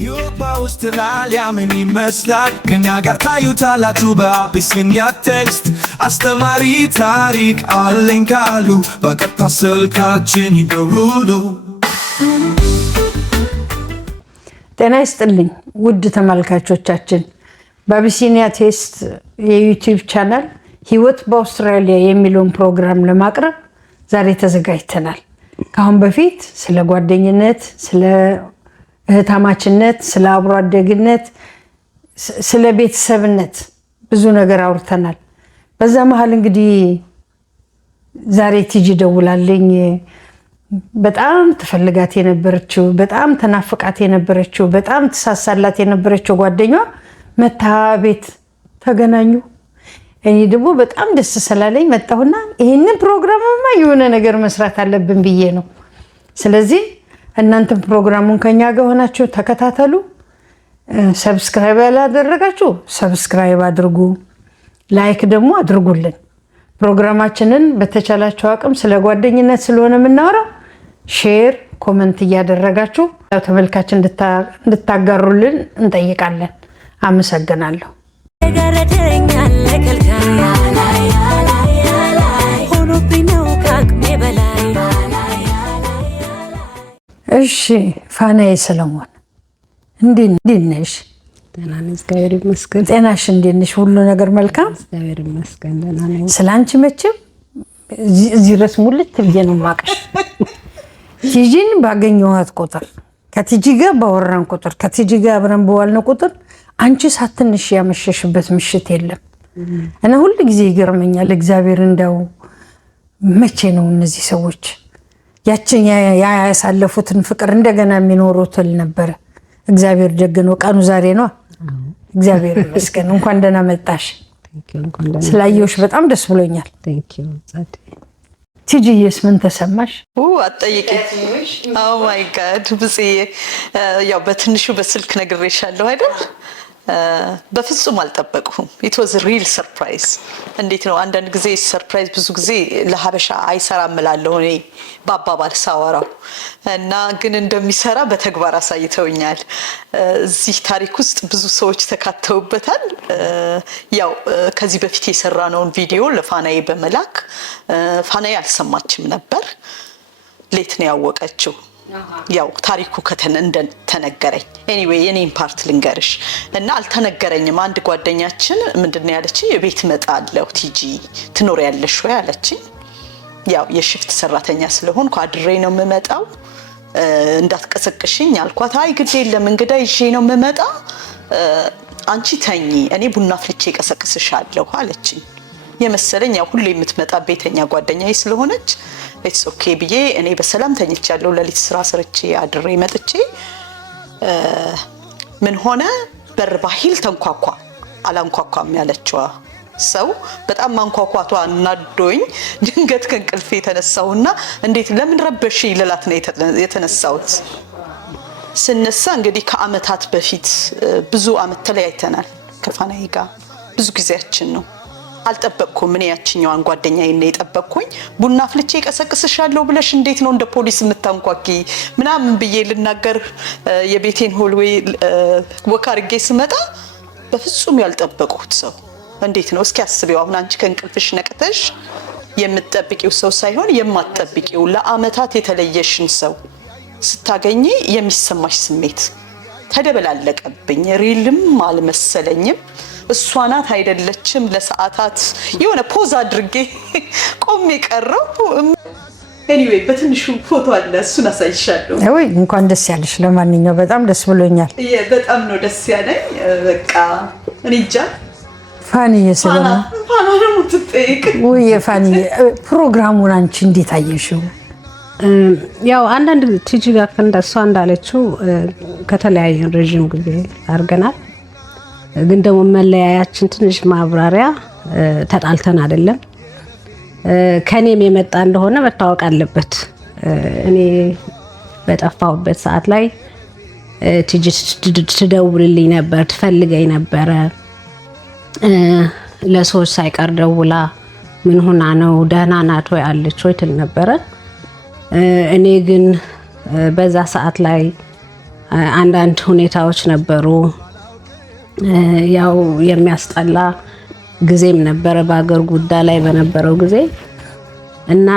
ዩሮፓ አውስትራሊያ ምን ይመስላል? ከኛ ጋር ታዩታላችሁ በአቢሲኒያ ቴክስት። አስተማሪ ታሪክ አለኝ ካሉ በቀጥታ ስልካችን ይደውሉ። ጤና ይስጥልኝ ውድ ተመልካቾቻችን፣ በአቢሲኒያ ቴክስት የዩቲዩብ ቻናል ህይወት በአውስትራሊያ የሚለውን ፕሮግራም ለማቅረብ ዛሬ ተዘጋጅተናል። ከአሁን በፊት ስለ ጓደኝነት፣ ስለ እህታማችነት፣ ስለ አብሮ አደግነት፣ ስለ ቤተሰብነት ብዙ ነገር አውርተናል። በዛ መሃል እንግዲህ ዛሬ ቲጂ ደውላልኝ በጣም ተፈልጋት የነበረችው፣ በጣም ተናፍቃት የነበረችው፣ በጣም ተሳሳላት የነበረችው ጓደኛዋ መታ ቤት ተገናኙ። እኔ ደግሞ በጣም ደስ ስላለኝ መጣሁና ይሄንን ፕሮግራምማ የሆነ ነገር መስራት አለብን ብዬ ነው። ስለዚህ እናንተም ፕሮግራሙን ከኛ ጋር ሆናችሁ ተከታተሉ። ሰብስክራይብ ያላደረጋችሁ ሰብስክራይብ አድርጉ፣ ላይክ ደግሞ አድርጉልን። ፕሮግራማችንን በተቻላችሁ አቅም ስለ ጓደኝነት ስለሆነ የምናወራው ሼር፣ ኮመንት እያደረጋችሁ ተመልካች እንድታጋሩልን እንጠይቃለን። አመሰግናለሁ። እሺ ፋናዬ ሰለሞን እንዴት ነሽ? ደህና ነኝ፣ እግዚአብሔር ይመስገን። ጤናሽ እንዴት ነሽ? ሁሉ ነገር መልካም? እግዚአብሔር ይመስገን ደህና ነኝ። ስላንቺ መቼም እዚህ ድረስ ሙልት ብዬ ነው የማውቅሽ። ቲጂን ባገኘኋት ቁጥር፣ ከቲጂ ጋር ባወራን ቁጥር፣ ከቲጂ ጋር አብረን በዋልን ቁጥር አንቺ ሳትንሽ ያመሸሽበት ምሽት የለም እና ሁሉ ጊዜ ይገርመኛል። እግዚአብሔር እንደው መቼ ነው እነዚህ ሰዎች ያችን ያሳለፉትን ፍቅር እንደገና የሚኖሩት ነበረ። እግዚአብሔር ደግ ነው። ቀኑ ዛሬ ነው። እግዚአብሔር ይመስገን። እንኳን ደህና መጣሽ። ስላየሁሽ በጣም ደስ ብሎኛል። ቲጂዬስ ምን ተሰማሽ? አትጠይቂኝ። ኦ ማይ ጋድ ብጽዬ፣ ያው በትንሹ በስልክ ነግሬሻለሁ አይደል? በፍጹም አልጠበቅሁም። ኢት ዋዝ ሪል ሰርፕራይዝ። እንዴት ነው አንዳንድ ጊዜ ሰርፕራይዝ ብዙ ጊዜ ለሀበሻ አይሰራም እላለሁ እኔ በአባባል ሳወራው እና ግን እንደሚሰራ በተግባር አሳይተውኛል። እዚህ ታሪክ ውስጥ ብዙ ሰዎች ተካተውበታል። ያው ከዚህ በፊት የሰራነውን ቪዲዮ ለፋናዬ በመላክ ፋናዬ አልሰማችም ነበር። ሌት ነው ያወቀችው። ያው ታሪኩ እንደተነገረኝ ኤኒዌይ የኔን ፓርት ልንገርሽ እና አልተነገረኝም። አንድ ጓደኛችን ምንድነው ያለችኝ፣ የቤት መጣለው ቲጂ ትኖሪያለሽ ወይ አለችኝ። ያው የሽፍት ሰራተኛ ስለሆንኩ አድሬ ነው የምመጣው፣ እንዳትቀሰቅሽኝ አልኳት። አይ ግድ የለም እንግዳ ይዤ ነው የምመጣ፣ አንቺ ተኚ እኔ ቡና ፍልቼ ቀሰቅስሻለሁ አለችኝ። የመሰለኝ ያው ሁሌ የምትመጣ ቤተኛ ጓደኛዬ ስለሆነች ኢትስ ኦኬ ብዬ እኔ በሰላም ተኝቻለሁ። ለሊት ስራ ሰርቼ አድሬ መጥቼ ምን ሆነ በር ባሂል ተንኳኳ። አላንኳኳም ያለችዋ ሰው በጣም ማንኳኳቷ እናዶኝ ድንገት ከእንቅልፌ የተነሳሁና እንዴት ለምን ረበሽ ልላት ነው የተነሳሁት። ስነሳ እንግዲህ ከአመታት በፊት ብዙ አመት ተለያይተናል ከፋናዬ ጋር ብዙ ጊዜያችን ነው። አልጠበቅኩም። እኔ ያችኛዋን ጓደኛዬን ነው የጠበቅኩኝ። ቡና ፍልቼ ቀሰቅስሻለሁ ብለሽ እንዴት ነው እንደ ፖሊስ የምታንኳኪ ምናምን ብዬ ልናገር የቤቴን ሆልዌይ ወክ አድርጌ ስመጣ በፍጹም ያልጠበቁት ሰው እንዴት ነው እስኪ አስቢው። አሁን አንቺ ከእንቅልፍሽ ነቅተሽ የምትጠብቂው ሰው ሳይሆን የማትጠብቂው ለአመታት የተለየሽን ሰው ስታገኚ የሚሰማሽ ስሜት ተደበላለቀብኝ። ሪልም አልመሰለኝም። እሷ ናት አይደለችም። ለሰዓታት የሆነ ፖዝ አድርጌ ቆሜ ቀረው። ኤኒዌይ በትንሹ ፎቶ አለ፣ እሱን አሳይሻለሁ። ወይ እንኳን ደስ ያለሽ። ለማንኛውም በጣም ደስ ብሎኛል። በጣም ነው ደስ ያለኝ። በቃ እኔ እንጃ። ፋኒዬ ሰለሞን ፋና ነው የምትጠይቅ ወይ? የፋኒዬ ፕሮግራሙን አንቺ እንዴት አየሽው? ያው አንዳንድ ቲጂ ጋር እንደሷ እንዳለችው ከተለያየን ረጅም ጊዜ አድርገናል። ግን ደግሞ መለያያችን ትንሽ ማብራሪያ ተጣልተን አይደለም፣ ከኔም የመጣ እንደሆነ መታወቅ አለበት። እኔ በጠፋሁበት ሰዓት ላይ ቲጂ ትደውልልኝ ነበር፣ ትፈልገኝ ነበረ። ለሰዎች ሳይቀር ደውላ ምን ሆና ነው ደህና ናት ወይ አለች ወይ ትል ነበረ። እኔ ግን በዛ ሰዓት ላይ አንዳንድ ሁኔታዎች ነበሩ። ያው የሚያስጠላ ጊዜም ነበረ በአገር ጉዳይ ላይ በነበረው ጊዜ እና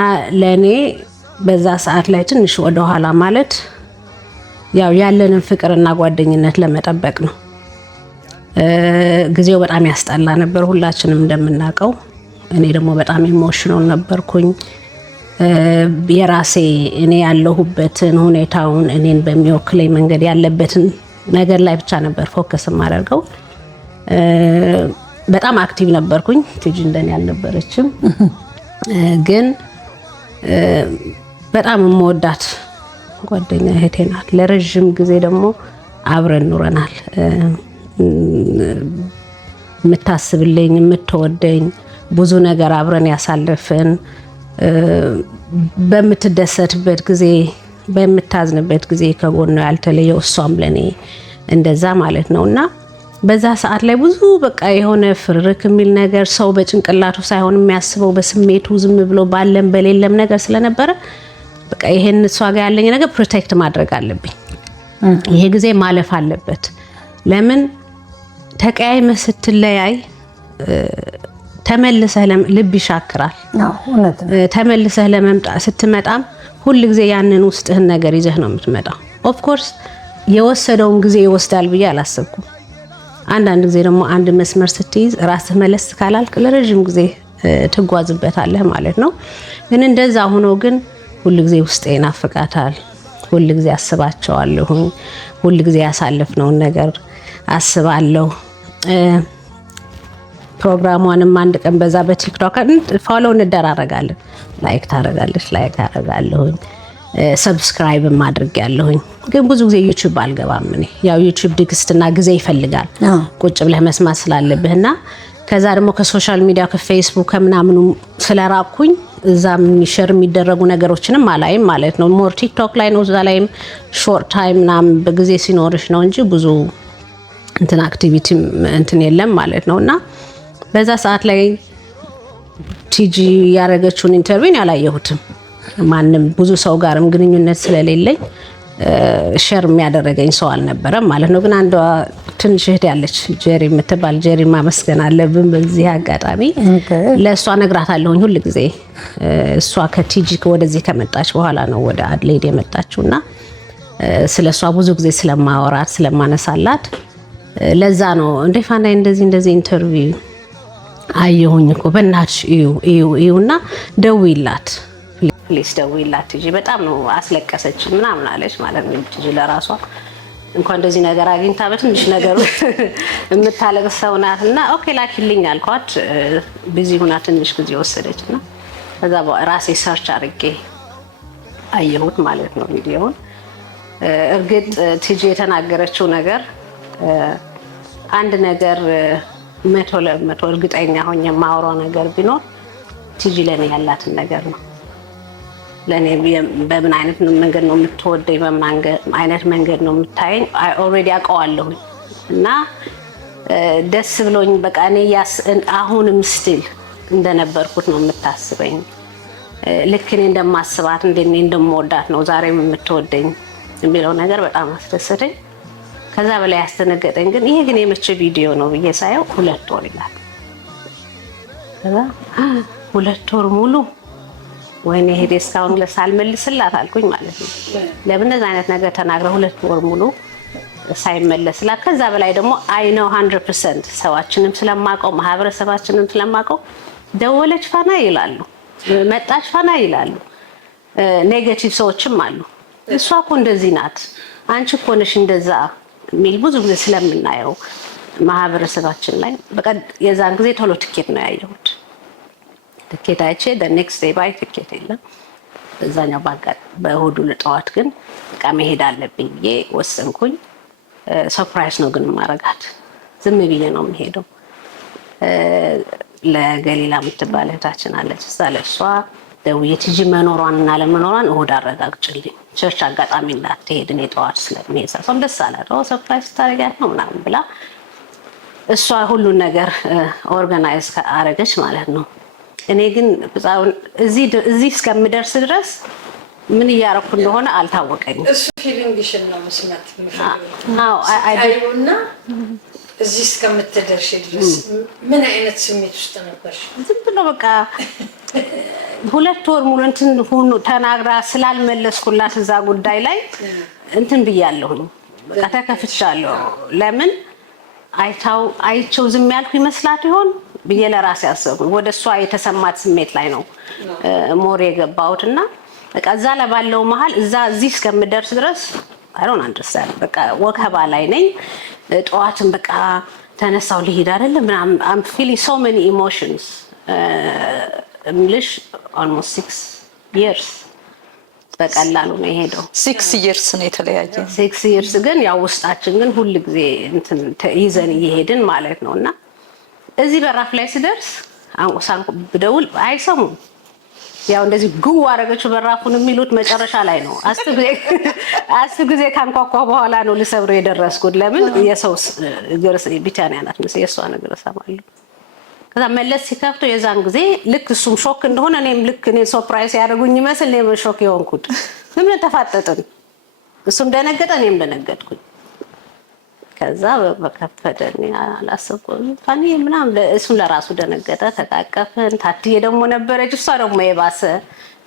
ለኔ በዛ ሰዓት ላይ ትንሽ ወደ ኋላ ማለት ያው ያለንን ፍቅርና ጓደኝነት ለመጠበቅ ነው። ጊዜው በጣም ያስጠላ ነበር ሁላችንም እንደምናውቀው። እኔ ደግሞ በጣም ኢሞሽናል ነበርኩኝ። የራሴ እኔ ያለሁበትን ሁኔታውን እኔን በሚወክለኝ መንገድ ያለበትን ነገር ላይ ብቻ ነበር ፎከስ የማደርገው። በጣም አክቲቭ ነበርኩኝ። ቲጂ እንደኔ አልነበረችም። ግን በጣም የምወዳት ጓደኛ እህቴ ናት። ለረጅም ጊዜ ደግሞ አብረን ኑረናል። የምታስብልኝ የምትወደኝ ብዙ ነገር አብረን ያሳለፍን፣ በምትደሰትበት ጊዜ በምታዝንበት ጊዜ ከጎኗ ያልተለየው እሷም ለኔ እንደዛ ማለት ነውና በዛ ሰዓት ላይ ብዙ በቃ የሆነ ፍርክ የሚል ነገር ሰው በጭንቅላቱ ሳይሆን የሚያስበው በስሜቱ ዝም ብሎ ባለም በሌለም ነገር ስለነበረ በቃ ይሄን እሷ ጋር ያለኝ ነገር ፕሮቴክት ማድረግ አለብኝ። ይሄ ጊዜ ማለፍ አለበት። ለምን ተቀያይመ ስትለያይ ተመልሰህ ልብ ይሻክራል። ተመልሰህ ለመምጣት ስትመጣም ሁሉ ጊዜ ያንን ውስጥህን ነገር ይዘህ ነው የምትመጣው። ኦፍ ኮርስ የወሰደውም ጊዜ ይወስዳል ብዬ አላሰብኩም። አንዳንድ ጊዜ ደግሞ አንድ መስመር ስትይዝ ራስህ መለስ ካላልክ ለረጅም ጊዜ ትጓዝበታለህ ማለት ነው። ግን እንደዛ ሆኖ ግን ሁሉ ጊዜ ውስጤ ይናፍቃታል። ሁሉ ጊዜ አስባቸዋለሁ። ሁሉ ጊዜ ያሳለፍነውን ነገር አስባለሁ። ፕሮግራሟንም አንድ ቀን በዛ በቲክቶክ ፎሎ እንደራረጋለን። ላይክ ታረጋለች፣ ላይክ አረጋለሁ። ሰብስክራይብ ማድረግ ያለሁኝ ግን ብዙ ጊዜ ዩቲዩብ አልገባም። እኔ ያው ዩቲዩብ ድግስትና ጊዜ ይፈልጋል ቁጭ ብለህ መስማት ስላለብህና ከዛ ደግሞ ከሶሻል ሚዲያ ከፌስቡክ ከምናምኑ ስለራኩኝ እዛም ሼር የሚደረጉ ነገሮችንም አላይም ማለት ነው። ሞር ቲክቶክ ላይ ነው። እዛ ላይም ሾርት ታይም ምናምን በጊዜ ሲኖርሽ ነው እንጂ ብዙ እንትን አክቲቪቲ እንትን የለም ማለት ነውና በዛ ሰዓት ላይ ቲጂ ያረገችውን ኢንተርቪው ያላየሁትም ማንም ብዙ ሰው ጋርም ግንኙነት ስለሌለኝ ሼር የሚያደርገኝ ሰው አልነበረም ማለት ነው። ግን አንዷ ትንሽ እህት ያለች ጄሪ የምትባል ጄሪ ማመስገን አለብን በዚህ አጋጣሚ። ለእሷ ነግራታለሁኝ ሁሉ ጊዜ። እሷ ከቲጂ ወደዚህ ከመጣች በኋላ ነው ወደ አድሌድ የመጣችውና ስለሷ ብዙ ጊዜ ስለማወራት ስለማነሳላት ለዛ ነው እንደ ፋናይ እንደዚህ ኢንተርቪው አየሁኝ እኮ በእናትሽ እዩና ደውይላት ፕሊስ ደውይላት ቲጂ በጣም ነው አስለቀሰች ምናምን አለች ማለት ነው። ቲጂ ለራሷ እንኳን እንደዚህ ነገር አግኝታ በትንሽ ነገር የምታለቅስ ሰው ናትና ኦኬ ላኪልኝ አልኳት። ቢዚ ሆና ትንሽ ጊዜ ወሰደችና ከዛ ራሴ ሰርች አድርጌ አየሁት ማለት ነው ቪዲዮውን። እርግጥ ቲጂ የተናገረችው ነገር አንድ ነገር 100% እርግጠኛ ሆኜ የማወራው ነገር ቢኖር ቲጂ ለኔ ያላትን ነገር ነው። ለኔ በምን አይነት መንገድ ነው የምትወደኝ፣ በምን አይነት መንገድ ነው የምታየኝ ኦልሬዲ አውቀዋለሁ እና ደስ ብሎኝ በቃ እኔ አሁንም ስቲል እንደነበርኩት ነው የምታስበኝ። ልክ እኔ እንደማስባት እንደኔ እንደምወዳት ነው ዛሬም የምትወደኝ የሚለው ነገር በጣም አስደሰተኝ። ከዛ በላይ ያስተነገጠኝ ግን ይሄ ግን የመቼ ቪዲዮ ነው ብዬ ሳየው 2 ወር ይላል። ከዛ 2 ወር ሙሉ ወይኔ ሄደ እስካሁን ሳልመልስላት አልኩኝ ማለት ነው። ለምን እንደዛ አይነት ነገር ተናግረ 2 ወር ሙሉ ሳይመለስላት ከዛ በላይ ደግሞ አይ ነው 100% ሰዋችንም ስለማቀው ማህበረሰባችንም ስለማቀው ደወለች ፋና ይላሉ፣ መጣች ፋና ይላሉ። ኔጌቲቭ ሰዎችም አሉ። እሷ እኮ እንደዚህ ናት፣ አንቺ እኮ ነሽ እንደዛ ሚል ብዙ ጊዜ ስለምናየው ማህበረሰባችን ላይ በቃ የዛን ጊዜ ቶሎ ትኬት ነው ያየሁት። ትኬት አይቼ the next day ባይ ትኬት የለም። በዛኛው በእሁዱ ለጠዋት ግን በቃ መሄድ አለብኝ ብዬ ወሰንኩኝ። ሰርፕራይዝ ነው ግን ማረጋት ዝም ብዬ ነው የምሄደው። ለገሊላ የምትባል እህታችን አለች። እዛ ለእሷ ደውዬ ቲጂ መኖሯንና ለመኖሯን እሁድ አረጋግጭልኝ፣ ቸርች አጋጣሚ እንዳትሄድ እኔ ጠዋት ስለሚሄድ ሰው ደስ አላት። ሰርፕራይዝ ታደርጊያት ነው ምናምን ብላ እሷ ሁሉን ነገር ኦርጋናይዝ አረገች ማለት ነው። እኔ ግን እዚህ እስከምደርስ ድረስ ምን እያረኩ እንደሆነ አልታወቀኝም። እሱ ፊሊንግሽን ነው መስማት አዎ አይውና እዚህ እስከምትደርሽ ድረስ ምን አይነት ስሜት ውስጥ ነበርሽ? ዝም ብሎ በቃ 2 ወር ሙሉ እንትን ሆኖ ተናግራ ስላልመለስኩላት እዛ ጉዳይ ላይ እንትን ብያለሁኝ። በቃ ተከፍቻለሁ። ለምን አይቸው ዝም ያልኩ ይመስላት ይሆን ብዬ ለራሴ አሰብኩ። ወደሷ የተሰማት ስሜት ላይ ነው ሞር የገባሁትና በቃ እዛ ላይ ባለው መሃል እዚህ እስከምደርስ ድረስ I don't understand በቃ ወከባ ላይ ነኝ። ጠዋትን በቃ ተነሳው ልሂድ አይደለ ምናምን I'm feeling so many emotions almost 6 years በቀላሉ ነው የሄደው። 6 years ነው የተለያየ 6 years ግን ያው ውስጣችን ግን ሁሉ ጊዜ እንትን ይዘን እየሄድን ማለት ነውና እዚህ በራፍ ላይ ስደርስ አንቆሳን ብደውል አይሰሙም። ያው እንደዚህ ጉው አረገችው በራፉን የሚሉት መጨረሻ ላይ ነው። አስብ ጊዜ ካንኳኳ በኋላ ነው ልሰብር የደረስኩት። ለምን የሰው ግርስ ቢታኒያ ናት ነው የሷ ነገር ሰማለሁ። ከዛ መለስ ሲከፍተው የዛን ጊዜ ልክ እሱም ሾክ እንደሆነ እኔም ልክ እኔ ሰርፕራይዝ ያደርጉኝ ይመስል እኔም ሾክ የሆንኩት ምን ተፋጠጥን። እሱም ደነገጠ እኔም ደነገጥኩኝ። ከዛ በከፈደኝ አላሰብኩም ፋኒ ምናምን እሱም ለራሱ ደነገጠ። ተቃቀፍን። ታትዬ ደግሞ ነበረች እሷ ደግሞ የባሰ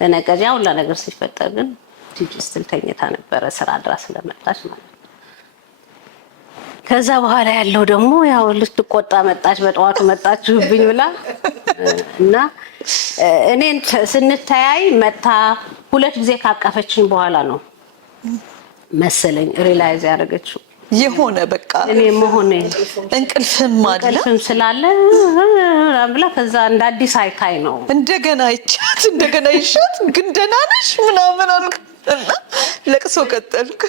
ደነገጠ። ያው ለነገር ሲፈጠር ግን ቲጂ ስትል ተኝታ ነበረ ስራ ድረስ ስለመጣች ማለት ነው። ከዛ በኋላ ያለው ደግሞ ያው ልትቆጣ መጣች። በጠዋቱ መጣችብኝ ብላ እና እኔን ስንተያይ መታ 2 ጊዜ ካቀፈችኝ በኋላ ነው መሰለኝ ሪላይዝ ያደረገችው የሆነ በቃ እኔ መሆኔ እንቅልፍም አይደለ እንቅልፍም ስላለ ብላ ከዛ እንደ አዲስ አይታይ ነው እንደገና ይሻት ግን ደህና ነሽ ምናምን አልኩና ለቅሶ ቀጠልኩ።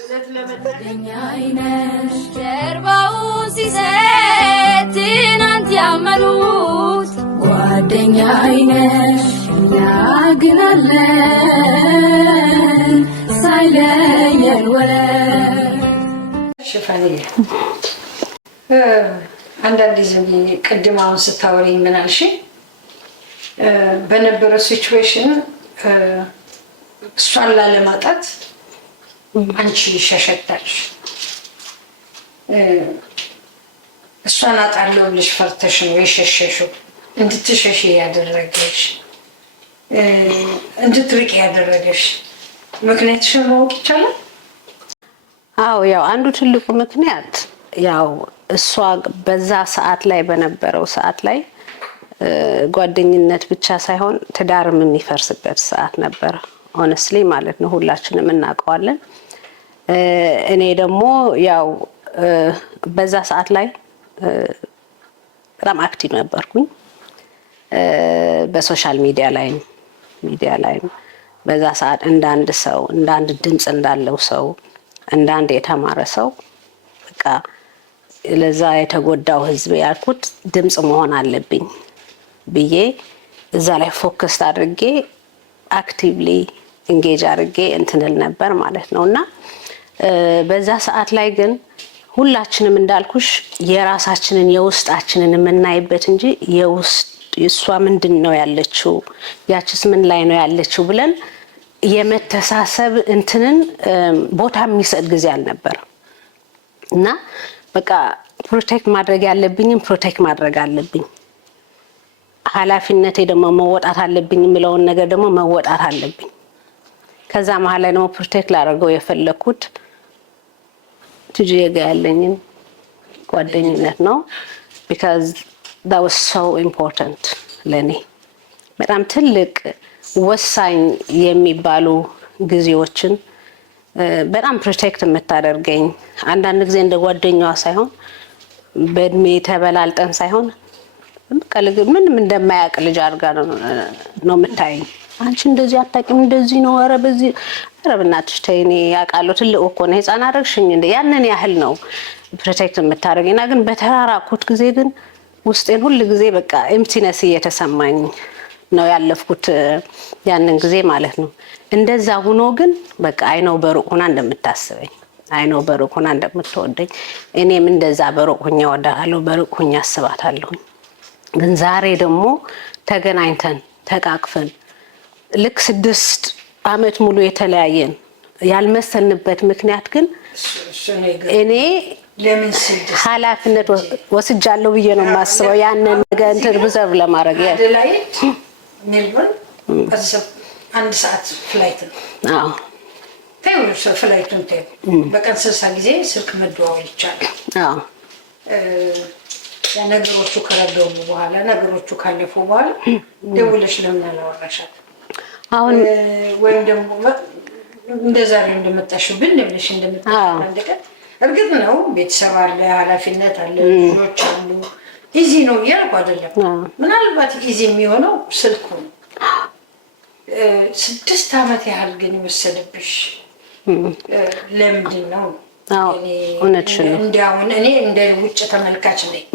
ጀርባው ሲሰጥ ትናንት ያመኑት ጓደኛ አይነሽ ያግናለን ሳይለየን ወረት ሽፋንዬ አንዳንድ ጊዜ ቅድም አሁን ስታወሪኝ ምን አልሽ? በነበረው ሲቹዌሽን እሷን ላለማጣት አንቺ ሸሸታች። እሷን አጣለሁ ብለሽ ፈርተሽ ነው የሸሸሽው። እንድትሸሽ ያደረገሽ እንድትርቅ ያደረገሽ ምክንያትሽን ማወቅ ይቻላል? አዎ ያው አንዱ ትልቁ ምክንያት ያው እሷ በዛ ሰዓት ላይ በነበረው ሰዓት ላይ ጓደኝነት ብቻ ሳይሆን ትዳርም የሚፈርስበት ሰዓት ነበር። ሆነስሊ ማለት ነው ሁላችንም እናውቀዋለን። እኔ ደግሞ ያው በዛ ሰዓት ላይ በጣም አክቲቭ ነበርኩኝ በሶሻል ሚዲያ ላይ በዛ ሰዓት እንዳንድ ሰው እንዳንድ ድምጽ እንዳለው ሰው እንዳንድ የተማረ ሰው በቃ ለዛ የተጎዳው ህዝብ ያልኩት ድምጽ መሆን አለብኝ ብዬ እዛ ላይ ፎከስ አድርጌ አክቲቭሊ ኢንጌጅ አድርጌ እንትንል ነበር ማለት ነውና በዛ ሰዓት ላይ ግን ሁላችንም እንዳልኩሽ የራሳችንን የውስጣችንን የምናይበት እንጂ እሷ ምንድነው ያለችው ያችስ ምን ላይ ነው ያለችው ብለን የመተሳሰብ እንትንን ቦታ የሚሰጥ ጊዜ አልነበር እና በቃ ፕሮቴክት ማድረግ ያለብኝም ፕሮቴክት ማድረግ አለብኝ። ኃላፊነቴ ደግሞ መወጣት አለብኝ የሚለውን ነገር ደግሞ መወጣት አለብኝ። ከዛ መሀል ላይ ደግሞ ፕሮቴክት ላደርገው የፈለኩት ቲጂ ጋር ያለኝን ጓደኝነት ነው because that was so important ለኔ በጣም ትልቅ ወሳኝ የሚባሉ ጊዜዎችን በጣም ፕሮቴክት የምታደርገኝ አንዳንድ ጊዜ እንደ ጓደኛዋ ሳይሆን በእድሜ ተበላልጠን ሳይሆን ምንም እንደማያውቅ ልጅ አድርጋ ነው የምታየኝ። አንቺ እንደዚህ አታውቂም እንደዚህ ነው ኧረ በዚህ ኧረ በእናትሽ ተይ እኔ አውቃለሁ ትልቅ እኮ ነው ህፃን አደረግሽኝ እንደ ያንን ያህል ነው ፕሮቴክት የምታደርገኝና ግን በተራራኩት ጊዜ ግን ውስጤን ሁሉ ጊዜ በቃ ኤምፕቲነስ እየተሰማኝ ነው ያለፍኩት ያንን ጊዜ ማለት ነው። እንደዛ ሆኖ ግን በቃ አይነው በሩቅ ሆና እንደምታስበኝ አይነው በሩቅ ሆና እንደምትወደኝ እኔም እንደዛ በሩቅ ሆኛ ወዳታለሁ በሩቅ ሆኛ አስባታለሁ። ግን ዛሬ ደግሞ ተገናኝተን ተቃቅፈን ልክ 6 አመት ሙሉ የተለያየን ያልመሰልንበት ምክንያት ግን እኔ ለምን ስድስት ኃላፊነት ወስጃለሁ ብዬ ነው የማስበው። ያንን ነገር እንትን ሪዘርቭ ለማድረግ አደላይድ ሜልቦርን አንድ ሰዓት ፍላይት ነው። አዎ ታዩስ ፍላይቱን ታዩ በቀን 60 ጊዜ ስልክ መደዋወል ይቻላል። አዎ ነገሮቹ ከረገቡ በኋላ ነገሮቹ ካለፉ በኋላ ደውለሽ ለምን አላወራሻት? አሁን ወይም ደግሞ እንደዛሬ እንደመጣሽብን ለምንሽ እንደመጣሽ አንደቀን እርግጥ ነው ቤተሰብ አለ፣ ኃላፊነት አለ፣ ልጆች አሉ። ኢዚ ነው ያልኩ አይደለም። ምናልባት ኢዚ የሚሆነው ስልኩ ነው። 6 አመት ያህል ግን ይወሰድብሽ ለምንድን ነው? እንዲያውን እኔ እንደ ውጭ ተመልካች ነኝ።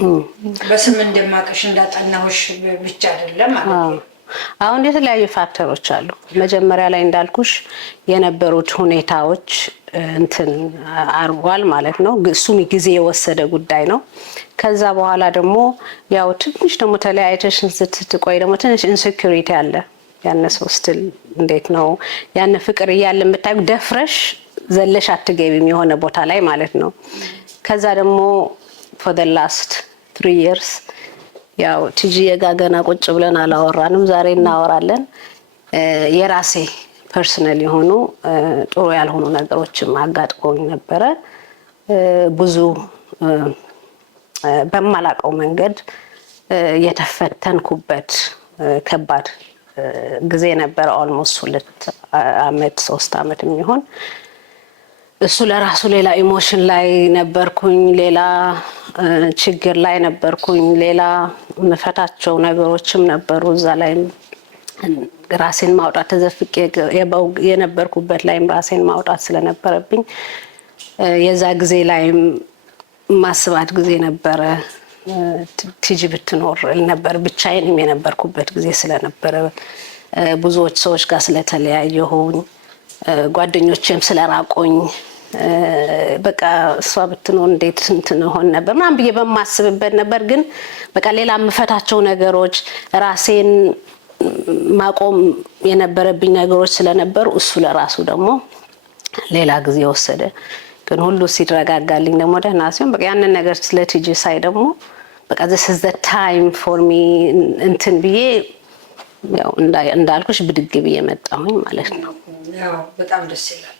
በስም እንደማቀሽ እንዳጠናሁሽ ብቻ አይደለም ማለት ነው። አሁን የተለያዩ ፋክተሮች አሉ። መጀመሪያ ላይ እንዳልኩሽ የነበሩት ሁኔታዎች እንትን አርጓል ማለት ነው። እሱም ጊዜ የወሰደ ጉዳይ ነው። ከዛ በኋላ ደግሞ ያው ትንሽ ደግሞ ተለያይተሽን ስትቆይ ደግሞ ትንሽ ኢንሴኩሪቲ አለ። ያነሰው ስትል እንዴት ነው ያን ፍቅር እያለ የምታዩ ደፍረሽ ዘለሽ አትገቢም የሆነ ቦታ ላይ ማለት ነው። ከዛ ደግሞ for the last 3 years ያው ቲጂ የጋገና ቁጭ ብለን አላወራንም። ዛሬ እናወራለን። የራሴ ፐርሰናል የሆኑ ጥሩ ያልሆኑ ነገሮችም አጋጥሞኝ ነበረ። ብዙ በማላቀው መንገድ የተፈተንኩበት ከባድ ጊዜ ነበር። ኦልሞስት 2 አመት 3 አመት የሚሆን እሱ ለራሱ ሌላ ኢሞሽን ላይ ነበርኩኝ፣ ሌላ ችግር ላይ ነበርኩኝ፣ ሌላ መፈታቸው ነገሮችም ነበሩ። እዛ ላይ ራሴን ማውጣት ተዘፍቄ የነበርኩበት ላይም ራሴን ማውጣት ስለነበረብኝ የዛ ጊዜ ላይም ማስባት ጊዜ ነበረ። ቲጂ ብትኖር ነበር ብቻዬንም የነበርኩበት ጊዜ ስለነበረ ብዙዎች ሰዎች ጋር ስለተለያየሁኝ ጓደኞቼም ስለራቆኝ በቃ እሷ ብትኖር እንዴት እንትን ሆነ ነበር ማን ብዬ በማስብበት ነበር። ግን በቃ ሌላ መፈታቸው ነገሮች ራሴን ማቆም የነበረብኝ ነገሮች ስለነበሩ እሱ ለራሱ ደግሞ ሌላ ጊዜ ወሰደ። ግን ሁሉ ሲረጋጋልኝ ደግሞ ደህና ሲሆን በቃ ያንን ነገር ስለቲጂ ሳይ ደግሞ በቃ this is the time for me እንትን ብዬ ያው እንዳልኩሽ ብድግ ብዬ መጣሁኝ ማለት ነው። ያው በጣም ደስ ይላል።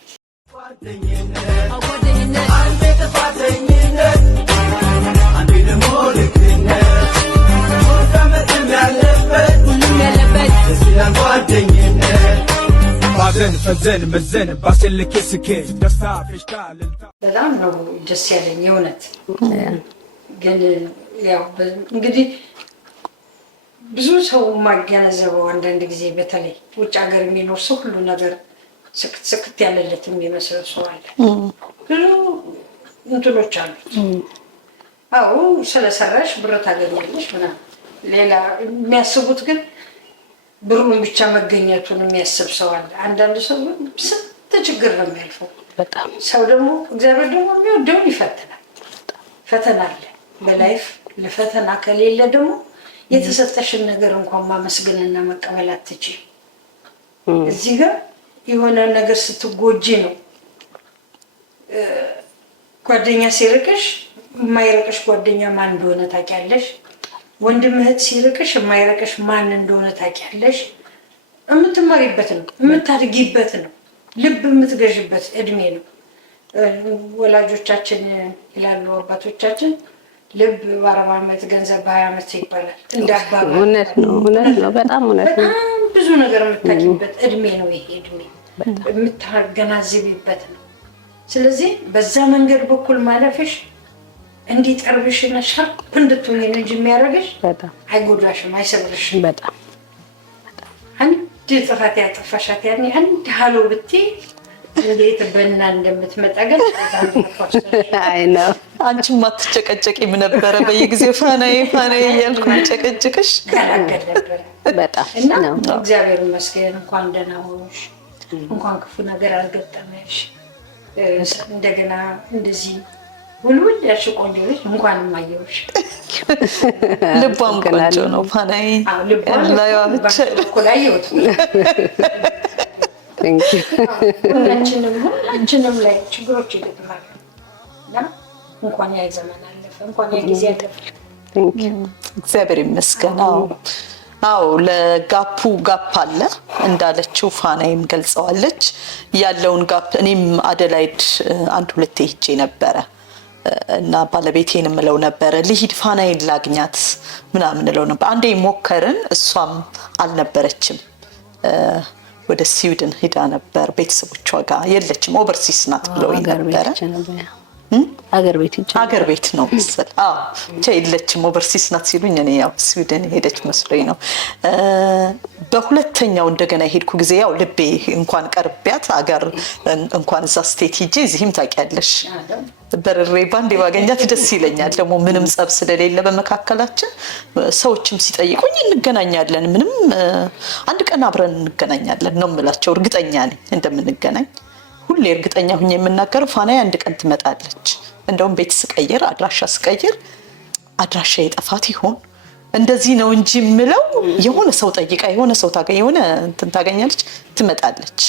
በጣም ነው ደስ ያለኝ የእውነት። ግን ያው እንግዲህ ብዙ ሰው ማገናዘበው አንዳንድ ጊዜ በተለይ ውጭ ሀገር የሚኖር ሰው ሁሉ ነገር ስክት ያለለት የሚመስለው ሰው አለ። ብዙ እንትኖች አሉት። አዎ ስለሰራሽ ብር ታገኛለሽ ምናምን። ሌላ የሚያስቡት ግን ብሩን ብቻ መገኘቱን የሚያስብ ሰው አለ። አንዳንድ ሰው ስንት ችግር ነው የሚያልፈው። በጣም ሰው ደግሞ እግዚአብሔር ደግሞ የሚወደውን ይፈትናል። ፈተና አለ በላይፍ። ለፈተና ከሌለ ደግሞ የተሰጠሽን ነገር እንኳን ማመስገንና መቀበል አትችይ። እዚህ ጋር የሆነ ነገር ስትጎጂ ነው ጓደኛ ሲርቅሽ የማይርቅሽ ጓደኛ ማን እንደሆነ ታውቂያለሽ። ወንድም እህት ሲርቅሽ የማይርቅሽ ማን እንደሆነ ታውቂያለሽ። የምትማሪበት ነው፣ የምታድጊበት ነው፣ ልብ የምትገዥበት እድሜ ነው። ወላጆቻችን ይላሉ አባቶቻችን ልብ በ40 አመት ገንዘብ በ20 አመት ይባላል። እንዳባባ እውነት ነው በጣም እውነት ነው። በጣም ብዙ ነገር የምታውቂበት እድሜ ነው ይሄ እድሜ፣ የምታገናዝቢበት ነው። ስለዚህ በዛ መንገድ በኩል ማለፍሽ እንዲጠርብሽና ሻርፕ እንድትሆኚ እንጂ የሚያደርግሽ አይጎዳሽም፣ አይሰብርሽም። በጣም አንድ ጥፋት ያጠፋሻት ያኔ አንድ ሀሎ ብትይ እንዴት በእና እንደምትመጣ ግን አይ ነው። አንቺም አትጨቀጨቂም ነበረ በየጊዜው ፋናዬ እያልኩ ጨቀጭቅሽ ገላገል ነበረ በጣም እና እግዚአብሔር ይመስገን እንኳን ደህና ሆንሽ፣ እንኳን ክፉ ነገር አልገጠመሽ። እንደገና እንደዚህ ውልውል ያልሽ ቆንጆ ልጅ እንኳንም አየሁሽ። ልቧም ቆንጆ ነው ፋናዬ። ልቧም ላይ ብቻ እኮ ላይ ይወጥ ሁላችንም ላይ ችግሮች ይገጥማሉ እና እንኳን ያ ዘመን አለፈ፣ እንኳን ያ ጊዜ አለፈ። እግዚአብሔር ይመስገን። አዎ ለጋፑ ጋፕ አለ እንዳለችው ፋናይም ገልጸዋለች ያለውን ጋፕ። እኔም አደላይድ 1-2 ሄጄ ነበረ እና ባለቤቴን እምለው ነበረ ልሂድ ፋናይን ላግኛት ምናምን እለው ነበር። አንዴ ሞከርን፣ እሷም አልነበረችም። ወደ ስዊድን ሄዳ ነበር ቤተሰቦቿ ጋር የለችም፣ ኦቨርሲስ ናት ብለው ነበረ። አገር ቤት ነው መሰል። ብቻ የለችም ኦቨርሲስ ናት ሲሉኝ እኔ ያው ስዊድን ሄደች መስሎኝ ነው። በሁለተኛው እንደገና የሄድኩ ጊዜ ያው ልቤ እንኳን ቀርቢያት አገር እንኳን እዛ ስቴት ሂጄ እዚህም ታውቂያለሽ በርሬ ባንዴ ባገኛት ደስ ይለኛል። ደግሞ ምንም ጸብ ስለሌለ በመካከላችን ሰዎችም ሲጠይቁኝ እንገናኛለን፣ ምንም አንድ ቀን አብረን እንገናኛለን ነው የምላቸው። እርግጠኛ ነኝ እንደምንገናኝ። ሁሌ እርግጠኛ ሁኜ የምናገረው ፋናይ አንድ ቀን ትመጣለች። እንደውም ቤት ስቀይር አድራሻ ስቀይር አድራሻ የጠፋት ይሆን እንደዚህ ነው እንጂ የምለው የሆነ ሰው ጠይቃ የሆነ ሰው የሆነ እንትን ታገኛለች ትመጣለች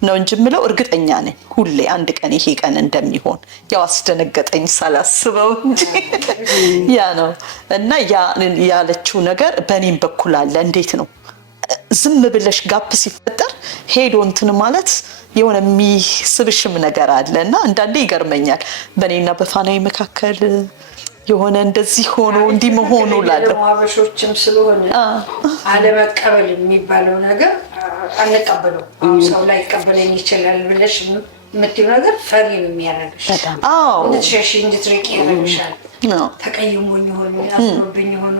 ነው እንጂ የምለው እርግጠኛ ነኝ ሁሌ አንድ ቀን ይሄ ቀን እንደሚሆን። ያው አስደነገጠኝ ሳላስበው እንጂ ያ ነው። እና ያለችው ነገር በእኔም በኩል አለ። እንዴት ነው ዝም ብለሽ ጋፕ ሲፈጠር ሄዶ እንትን ማለት የሆነ የሚስብሽም ነገር አለ እና አንዳንዴ ይገርመኛል በእኔና በፋናይ መካከል የሆነ እንደዚህ ሆኖ እንዲህ መሆኑ ላለው አበሾችም ስለሆነ አለመቀበል የሚባለው ነገር አንቀበለው። ሰው ላይ ይቀበለኝ ይችላል ብለሽ የምትይው ነገር ፈሪ ነው የሚያደርግሽ። እንድትሸሽ እንድትርቂ ያደርግሻል። ተቀይሞኝ ሆኖ አዝኖብኝ ሆኖ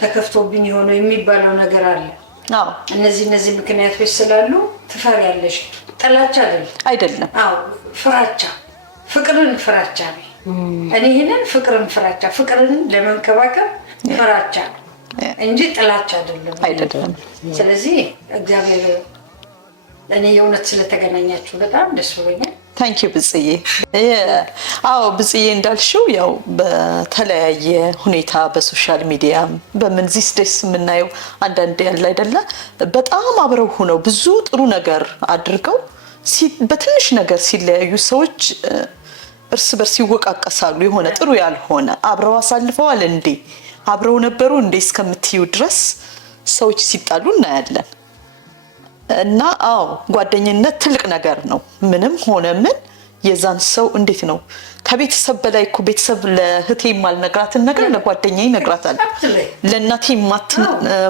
ተከፍቶብኝ ሆኖ የሚባለው ነገር አለ። እነዚህ ምክንያቶች ስላሉ ትፈሪያለሽ። ጥላቻ አይደለም። ፍራቻ፣ ፍቅርን ፍራቻ ነው። እኔ ይሄንን ፍቅርን ፍራቻ፣ ፍቅርን ለመንከባከብ ፍራቻ እንጂ ጥላቻ አይደለም። ስለዚህ እግዚአብሔር እኔ የእውነት ስለተገናኛችሁ በጣም ደስ ብሎኛል። ታንኪ ዩ ብጽዬ። ብጽዬ እንዳልሽው ያው በተለያየ ሁኔታ በሶሻል ሚዲያ በምን ዚስ ደስ የምናየው አንዳንድ ያለ አይደለ በጣም አብረው ሆነው ብዙ ጥሩ ነገር አድርገው በትንሽ ነገር ሲለያዩ ሰዎች እርስ በርስ ይወቃቀሳሉ። የሆነ ጥሩ ያልሆነ አብረው አሳልፈዋል እንዴ አብረው ነበሩ እንዴ እስከምትዩ ድረስ ሰዎች ሲጣሉ እናያለን። እና ጓደኝነት ትልቅ ነገር ነው። ምንም ሆነ ምን የዛን ሰው እንዴት ነው ከቤተሰብ በላይ እኮ ቤተሰብ ለእህቴ የማልነግራትን ነገር ለጓደኛዬ ይነግራታል። ለእናቴ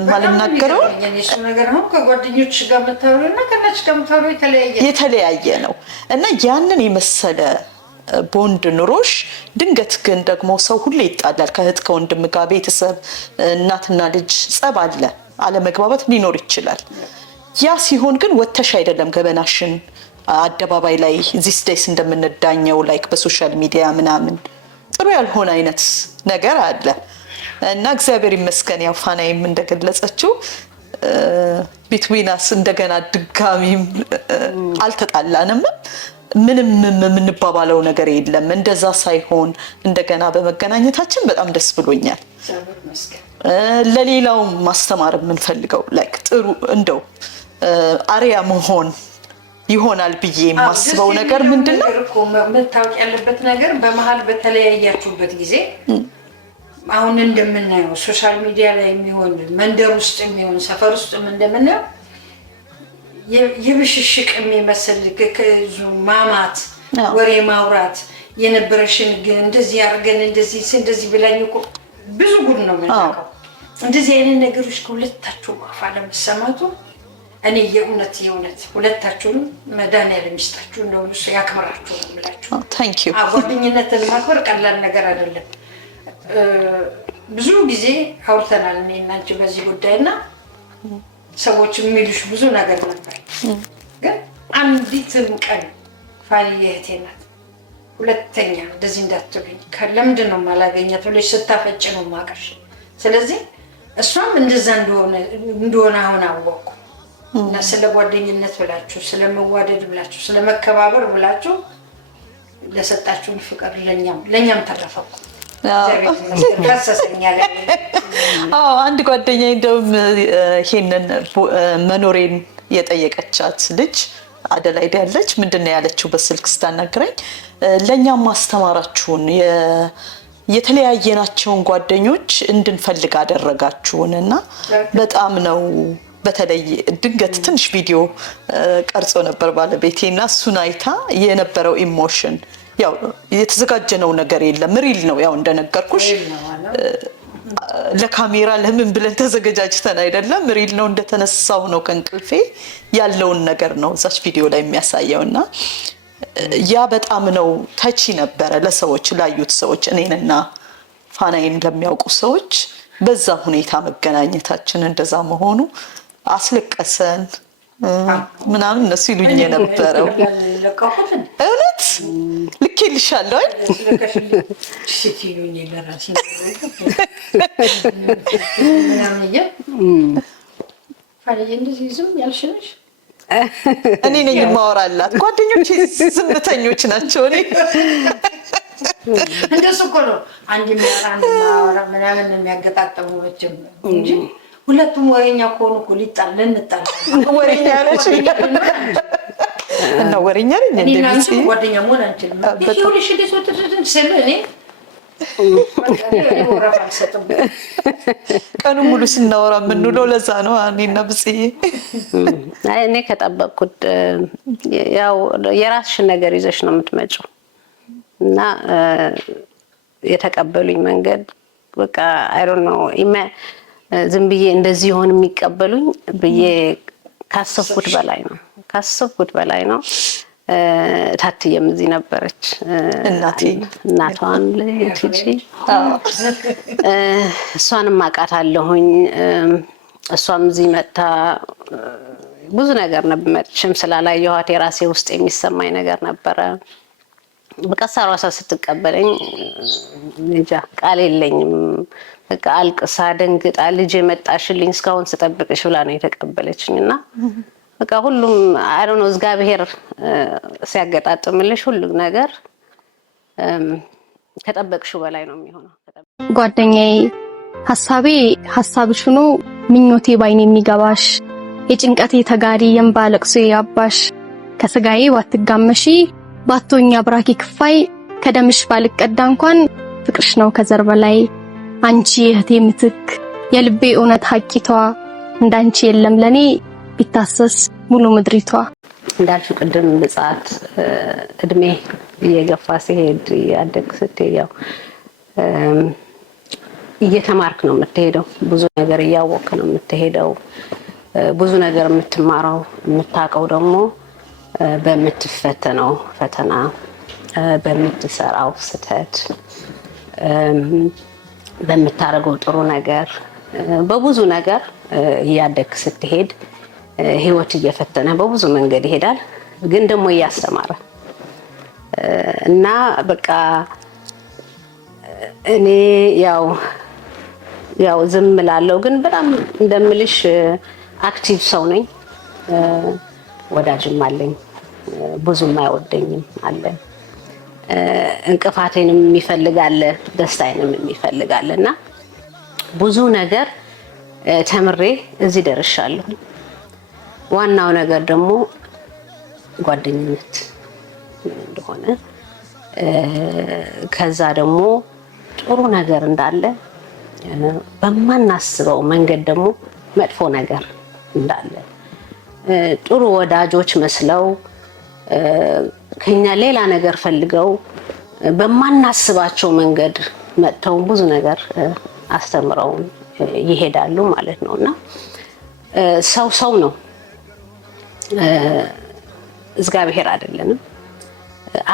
ማልናገረው እሱ ነገር ነው። ከጓደኞች ጋር መታወሪና ከናች ጋር መታወሪ የተለያየ ነው። እና ያንን የመሰለ ቦንድ ኑሮሽ ድንገት ግን ደግሞ ሰው ሁሌ ይጣላል። ከእህት ከወንድም ጋር ቤተሰብ እናትና ልጅ ጸብ አለ፣ አለመግባባት ሊኖር ይችላል። ያ ሲሆን ግን ወተሽ አይደለም ገበናሽን አደባባይ ላይ ዚስ ዴይስ እንደምንዳኘው ላይክ በሶሻል ሚዲያ ምናምን ጥሩ ያልሆነ አይነት ነገር አለ። እና እግዚአብሔር ይመስገን ያው ፋናይም እንደገለጸችው ቢትዊናስ እንደገና ድጋሚም አልተጣላንም። ምንም የምንባባለው ነገር የለም። እንደዛ ሳይሆን እንደገና በመገናኘታችን በጣም ደስ ብሎኛል። ለሌላው ማስተማር የምንፈልገው ላይክ ጥሩ እንደው አሪያ መሆን ይሆናል ብዬ የማስበው ነገር ምንድነው መታወቅ ያለበት ነገር በመሃል በተለያያችሁበት ጊዜ አሁን እንደምናየው ሶሻል ሚዲያ ላይ የሚሆን መንደር ውስጥ የሚሆን ሰፈር ውስጥ እንደምናየው የብሽሽቅ የሚመስል ማማት ወሬ ማውራት የነበረሽን ግን እንደዚህ አድርገን እንደዚህ ብላኝ እኮ ብዙ ጉድ ነው የምናውቀው። እንደዚህ አይነት ነገሮች ከሁለታችሁ አፋ ለመሰማቱ እኔ የእውነት ሁለታችሁን መድኃኒዓለም ይስጣችሁ፣ እንደው እሱ ያክብራችሁ ነው የምላችሁ። ታንክ ዩ። ጓደኝነትን ማክበር ቀላል ነገር አይደለም። ብዙ ጊዜ አውርተናል እኔ እና አንቺ በዚህ ጉዳይና ሰዎች የሚሉሽ ብዙ ነገር ነበር። ግን አንዲትም ቀን ፋኒዬ እህቴ ናት ሁለተኛ እንደዚህ እንዳትሉኝ ለምንድን ነው የማላገኛት ብለሽ ስታፈጭ ነው የማውቅሽ። ስለዚህ እሷም እንደዛ እንደሆነ አሁን አወቅኩ። እና ስለ ጓደኝነት ብላችሁ ስለመዋደድ ብላችሁ ስለመከባበር ብላችሁ ለሰጣችሁን ፍቅር ለኛም ተረፈኩ። አንድ ጓደኛዬ እንደውም ይሄንን መኖሬን የጠየቀቻት ልጅ አደላይድ ያለች ምንድነው ያለችው በስልክ ስታናግረኝ ለኛም ማስተማራችሁን የተለያየናቸውን ጓደኞች እንድንፈልግ አደረጋችሁንና በጣም ነው በተለይ ድንገት ትንሽ ቪዲዮ ቀርጾ ነበር ባለቤቴና እሱን አይታ የነበረው ኢሞሽን ያው የተዘጋጀነው ነገር የለም ሪል ነው ያው እንደነገርኩሽ ለካሜራ ለምን ብለን ተዘጋጅተን አይደለም ሪል ነው እንደተነሳው ነው ከንቅልፌ ያለውን ነገር ነው እዛች ቪዲዮ ላይ የሚያሳየውና ያ በጣም ነው ታቺ ነበር ለሰዎች ላዩት ሰዎች እኔንና ፋናይን ለሚያውቁ ሰዎች በዛ ሁኔታ መገናኘታችን እንደዛ መሆኑ አስለቀሰን ምናምን እነሱ ይሉኝ የነበረው እውነት ልኬልሻለሁ እኔ ነኝ የማወራላት ጓደኞቼ ዝምተኞች ናቸው እኔ እንደሱ እኮ ነው አንድ ማወራ ምናምን የሚያገጣጥሙ እንጂ ሁለቱም ወሬኛ ከሆኑ እኮ ልንጣል ወሬኛ ነች እና ወሬኛ ነኝ እንደዚህ ጓደኛ መሆን አንችልም ቢሾልሽ ዲሶትትን ስለኔ ቀኑ ሙሉ ስናወራ የምንውለው ለዛ ነው እኔና ብጽዬ እኔ ከጠበቅኩት ያው የራስሽን ነገር ይዘሽ ነው የምትመጪው እና የተቀበሉኝ መንገድ በቃ አይ ዶንት ኖ ዝም ብዬ እንደዚህ ሆን የሚቀበሉኝ ብዬ ካሰብኩት በላይ ነው ታትየም እዚህ ነበረች እናቷን ለቲጂ እሷንም አውቃታለሁኝ እሷም እዚህ መጣ ብዙ ነገር ነብመጥሽም ስላላየኋት የራሴ ውስጥ የሚሰማኝ ነገር ነበረ በቃ ራሷ ስትቀበለኝ እንጃ ቃል የለኝም በቃ አልቅሳ ደንግጣ ልጅ መጣሽልኝ እስካሁን ስጠብቅሽ ብላ ነው የተቀበለችኝና በቃ ሁሉም አይ ዶንት ኖ እግዚአብሔር ሲያገጣጥምልሽ ሁሉ ነገር ከጠበቅሽው በላይ ነው የሚሆነው ጓደኛዬ ሐሳብሽ ሆኖ ምኞቴ ባይኔ የሚገባሽ የጭንቀቴ ተጋሪ የምባ ለቅሶ ያባሽ ከስጋዬ ዋትጋመሺ ባቶኛ ብራኪ ክፋይ ከደምሽ ባልቀዳ እንኳን ፍቅርሽ ነው ከዘር በላይ አንቺ እህቴ ምትክ የልቤ እውነት ሐቂቷ እንዳንቺ የለም ለኔ ቢታሰስ ሙሉ ምድሪቷ እንዳልሽው ቅድም በጻት እድሜ እየገፋ ሲሄድ ያደግ ስትሄድ ያው እየተማርክ ነው የምትሄደው ብዙ ነገር እያወቅክ ነው የምትሄደው ብዙ ነገር የምትማረው የምታውቀው ደግሞ በምትፈተነው ፈተና በምትሰራው ስተት በምታረገው ጥሩ ነገር በብዙ ነገር እያደግ ስትሄድ ህይወት እየፈተነ በብዙ መንገድ ይሄዳል ግን ደግሞ ያስተማረ እና በቃ እኔ ያው ዝም እላለሁ ግን በጣም እንደምልሽ አክቲቭ ሰው ነኝ ወዳጅም አለኝ ብዙም አይወደኝም አለ እንቅፋቴንም የሚፈልጋል ደስታዬንም የሚፈልጋልና ብዙ ነገር ተምሬ እዚህ ደርሻለሁ ዋናው ነገር ደግሞ ጓደኝነት እንደሆነ ከዛ ደግሞ ጥሩ ነገር እንዳለ በማናስበው መንገድ ደግሞ መጥፎ ነገር እንዳለ ጥሩ ወዳጆች መስለው ከኛ ሌላ ነገር ፈልገው በማናስባቸው መንገድ መጥተው ብዙ ነገር አስተምረው ይሄዳሉ ማለት ነውና ሰው ነው እግዚአብሔር አይደለንም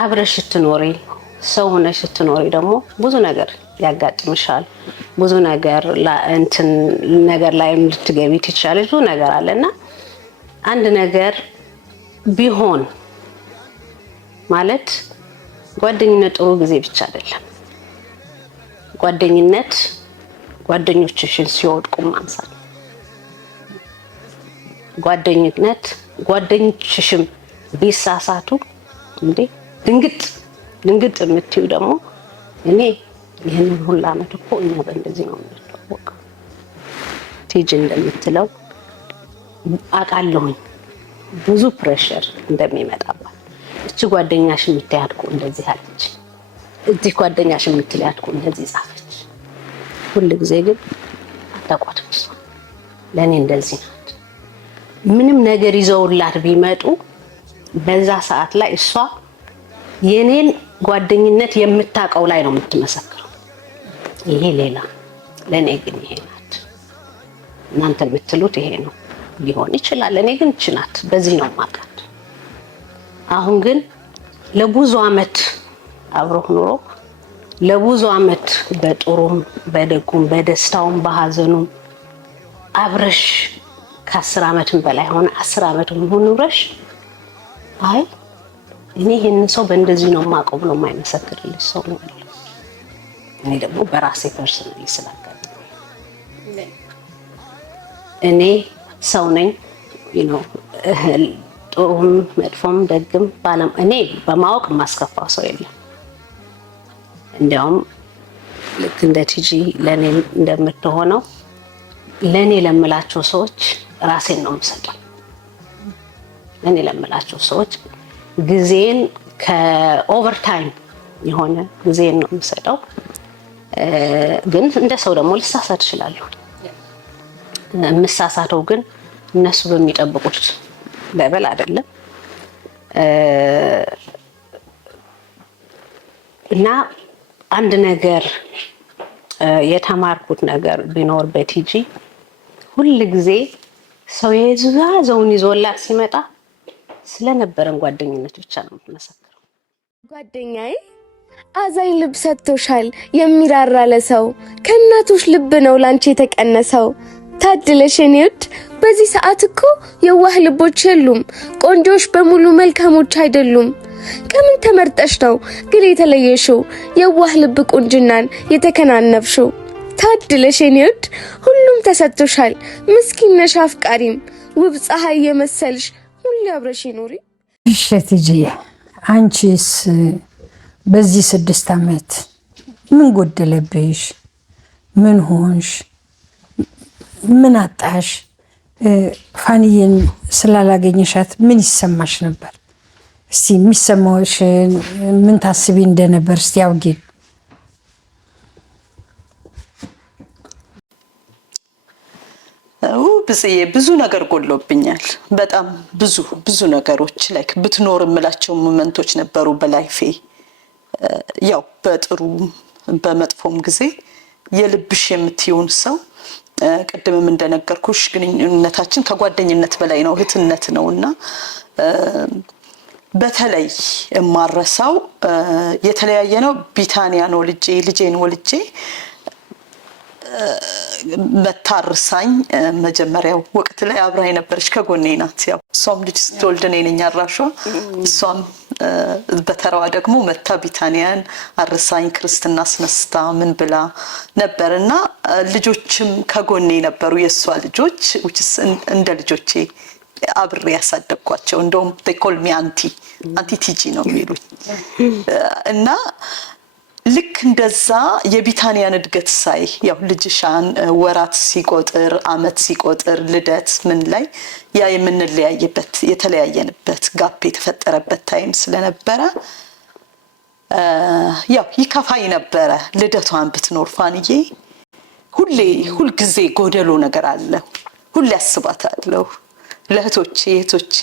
አብረሽ ትኖሪ ሰው ሆነሽ ትኖሪ ደግሞ ብዙ ነገር ያጋጥምሻል ብዙ ነገር እንትን ነገር ላይ ልትገቢ ትችላለሽ ብዙ ነገር አለና አንድ ነገር ቢሆን ማለት ጓደኝነት ጥሩ ጊዜ ብቻ አይደለም ጓደኝነት ጓደኞችሽን ሲወድቁ ማንሳት ጓደኝነት ጓደኞችሽም ቢሳሳቱ እንዴ ድንግጥ የምትዩ ደግሞ እኔ ይሄንን ሁሉ አመት እኮ እኛ በእንደዚህ ነው የምንተዋወቀው ቲጂ እንደምትለው አቃለሁኝ ብዙ ፕሬሸር እንደሚመጣባት እቺ ጓደኛሽ የምትያት እኮ እንደዚህ አለች፣ እዚህ ጓደኛሽ የምትያት እኮ እንደዚህ ጻፈች። ሁሉ ጊዜ ግን አታውቋትም። እሷ ለእኔ እንደዚህ ናት። ምንም ነገር ይዘውላት ቢመጡ በዛ ሰዓት ላይ እሷ የኔን ጓደኝነት የምታውቀው ላይ ነው የምትመሰክረው። ይሄ ሌላ፣ ለእኔ ግን ይሄ ናት። እናንተ የምትሉት ይሄ ነው ሊሆን ይችላል። እኔ ግን እቺ ናት፣ በዚህ ነው የማውቃት። አሁን ግን ለብዙ አመት አብሮ ኑሮ ለብዙ አመት በጥሩም በደጉም በደስታውም በሐዘኑም አብረሽ ከ10 አመትም በላይ ሆነ 10 አመትም ኑረሽ አይ እኔ ይሄን ሰው በእንደዚህ ነው የማውቀው ብሎ የማይመሰክርልሽ ሰው ነው ያለው። እኔ ደግሞ በራሴ ፐርሰናሊ ስላጋጠመኝ እኔ ሰው ነኝ ጥሩም መጥፎም ደግም ባለም እኔ በማወቅ የማስከፋው ሰው የለም። እንዲያውም ልክ እንደ ቲጂ ለኔ እንደምትሆነው ለኔ ለምላቸው ሰዎች ራሴን ነው የምሰጠው። ለኔ ለምላቸው ሰዎች ጊዜን ከኦቨርታይም የሆነ ጊዜን ነው የምሰጠው። ግን እንደ ሰው ደግሞ ልሳሳት እችላለሁ። የምሳሳተው ግን እነሱ በሚጠብቁት ለበል አይደለም። እና አንድ ነገር የተማርኩት ነገር ቢኖር በቲጂ ሁል ጊዜ ሰው የያዘውን ይዞላት ሲመጣ ስለነበረን ጓደኝነት ብቻ ነው የምትመሰክረው። ጓደኛዬ አዛኝ ልብ ሰጥቶሻል የሚራራ ለሰው ከእናቶች ልብ ነው ላንቺ የተቀነሰው። ታድለሽ የኔ ውድ በዚህ ሰዓት እኮ የዋህ ልቦች የሉም። ቆንጆች በሙሉ መልካሞች አይደሉም። ከምን ተመርጠሽ ነው ግን የተለየሽው የዋህ ልብ ቁንጅናን የተከናነብሽው? ታድለሽ የኔ ውድ ሁሉም ተሰጥቶሻል። ምስኪን ነሽ አፍቃሪም ውብ ፀሐይ የመሰልሽ ሁሌ አብረሽ ኑሪ። እሺ ቲጂ አንቺስ በዚህ 6 አመት ምን ጎደለብሽ? ምን ሆንሽ? ምን አጣሽ? ፋኒዬን ስላላገኘሻት ምን ይሰማሽ ነበር? እስቲ የሚሰማሽ ምን ታስቢ እንደነበር እስቲ አውጊን። ብጽዬ ብዙ ነገር ጎሎብኛል። በጣም ብዙ ነገሮች ላይክ ብትኖር የምላቸው ሞመንቶች ነበሩ በላይፌ። ያው በጥሩ በመጥፎም ጊዜ የልብሽ የምትይውን ሰው ቅድምም እንደነገርኩሽ ግንኙነታችን ከጓደኝነት በላይ ነው፣ እህትነት ነውና በተለይ የማረሳው የተለያየ ነው። ቢታንያ ነው ልጄን ወልጄ መታርሳኝ መጀመሪያው ወቅት ላይ አብራ የነበረች ከጎኔ ናት። ያው እሷም ልጅ ስትወልድ እኔ ነኝ አራሿ። እሷም በተራዋ ደግሞ መታ ቢታንያን አርሳኝ ክርስትና አስነስታ ምን ብላ ነበርና ልጆችም ከጎኔ ነበሩ። የሷ ልጆች እንደ ልጆቼ አብሬ ያሳደግኳቸው። እንደውም ኮል ሚ አንቲ ቲጂ ነው የሚሉኝ እና ልክ እንደዛ የቢታንያን እድገት ሳይ ያው ልጅሻን ወራት ሲቆጥር አመት ሲቆጥር ልደት ምን ላይ ያ የምንለያየበት የተለያየንበት ጋፕ የተፈጠረበት ታይም ስለነበረ ያው ይከፋይ ነበረ። ልደቷን ብትኖር ፋንዬ ሁል ጊዜ ጎደሎ ነገር አለ። ሁሌ አስባታለሁ። ለእህቶቼ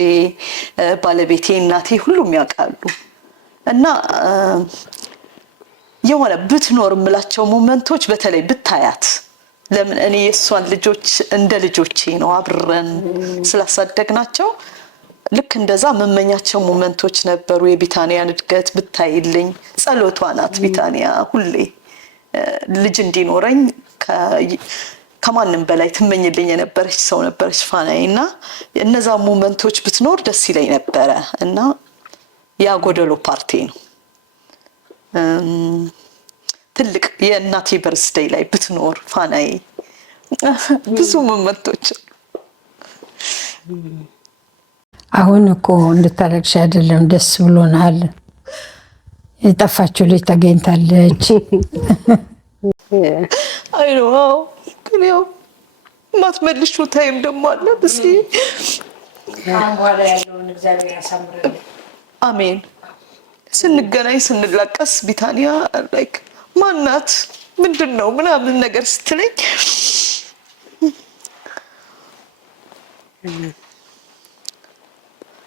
ባለቤቴ እናቴ ሁሉም ያውቃሉ እና የሆነ ብትኖር የምላቸው ሞመንቶች በተለይ ብታያት ለምን እኔ የሷን ልጆች እንደ ልጆቼ ነው አብረን ስላሳደግናቸው ልክ እንደዛ መመኛቸው ሞመንቶች ነበሩ። የቢታንያን እድገት ብታይልኝ ጸሎቷ ናት። ቢታንያ ሁሌ ልጅ እንዲኖረኝ ከማንም በላይ ትመኝልኝ የነበረች ሰው ነበረች ፋናዬና እነዛ ሞመንቶች ብትኖር ደስ ይለኝ ነበረ እና ያ ጎደሎ ፓርቲ ነው። ትልቅ የእናቴ በርስዴይ ላይ ብትኖር ፋናዬ ብዙ ሞመንቶች። አሁን እኮ እንድታለቅሽ አይደለም ደስ ብሎናል። የጠፋችው ልጅ ተገኝታለች። አይ ነው ግን ያው ማትመልሹ ታይም ደግሞ አለ። በኋላ ያለውን እግዚአብሔር ያሳምረን። አሜን። ስንገናኝ ስንላቀስ ቢታንያ ላይክ ማናት ምንድነው ምናምን ነገር ስትለኝ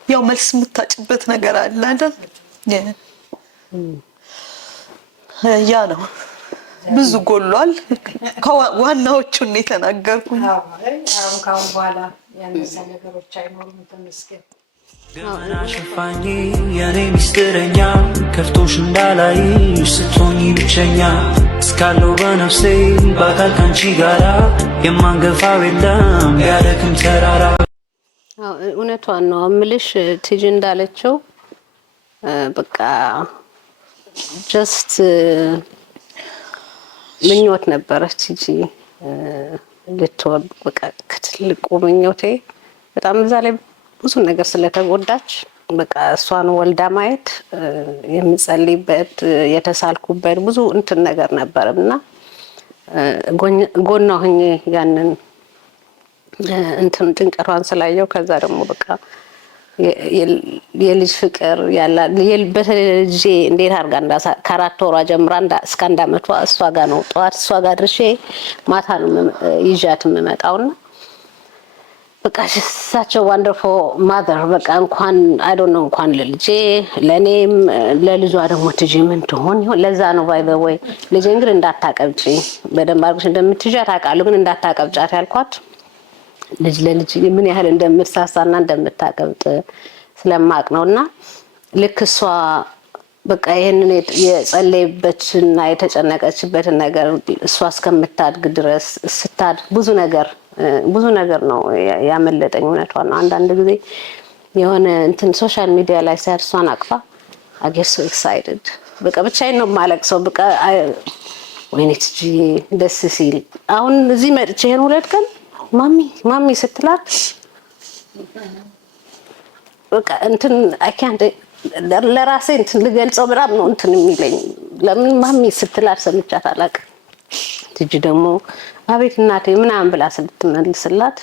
ያው መልስ የምታጭበት ነገር አለ አይደል? ያ ነው ብዙ ጎሏል። ዋናዎቹን የተናገርኩኝ። አሁን ካሁን በኋላ ያነሳ ነገሮች አይኖሩም። ተመስገን። ገመና ሸፋኝ የኔ ሚስጥረኛ ከፍቶሽ እንዳላይ ስትሆኚ ብቸኛ እስካለው በነፍሴ በአካል ካንቺ ጋራ የማንገፋው የለም ያደክም ተራራ። እውነቷን ነው እምልሽ ቲጂ እንዳለችው በቃ ጀስት ምኞት ነበረች ቲጂ ልትወድ በቃ ከትልቁ ምኞቴ በጣም እዛ ላይ ብዙ ነገር ስለተጎዳች በቃ እሷን ወልዳ ማየት የምጸልይበት የተሳልኩበት ብዙ እንትን ነገር ነበርና ጎኗ ሆኜ ያንን እንትን ጭንቀቷን ስላየው ከዛ ደግሞ በቃ የልጅ ፍቅር ያላ በተለይ ልጄ እንዴት አድርጋ ከአራት ወሯ ጀምራ እስከ 1 ዓመቷ እሷ ጋር ነው ጠዋት እሷ ጋር ድርሼ ማታ ነው ይዣት የምመጣውና በቃ እሳቸው ዋንደርፉል ማዘር በቃ እንኳን አይ ዶንት ኖ እንኳን ለልጄ ለኔም ለልጇ ደግሞ ትጂ ምን ትሆን ይሆን? ለዛ ነው ባይ ዘ ወይ ልጄን ግን እንዳታቀብጪ በደንብ አድርገሽ እንደምትይዣት አውቃለሁ፣ ግን እንዳታቀብጫት ያልኳት ልጅ ለልጅ ምን ያህል እንደምትሳሳና እንደምታቀብጥ ስለማቅ ነውና ልክ እሷ በቃ ይሄንን የጸለይበትና የተጨነቀችበትን ነገር እሷ እስከምታድግ ድረስ ስታድግ ብዙ ነገር ነው ያመለጠኝ። እውነቷን ነው። አንዳንድ ጊዜ የሆነ እንትን ሶሻል ሚዲያ ላይ ሳይር እሷን አቅፋ I get so excited በቃ ብቻዬን ነው የማለቅሰው። በቃ ወይኔ ትጂ ደስ ሲል አሁን እዚህ መጥቼ ይሄን 2 ቀን ማሚ ስትላት በቃ እንትን I can't ለራሴ እንትን ልገልጸው በጣም ነው እንትን የሚለኝ። ለምን ማሚ ስትላት ሰምቻት አላውቅም። ትጂ ደግሞ አቤት እናቴ ምናምን ብላ ስትመልስላት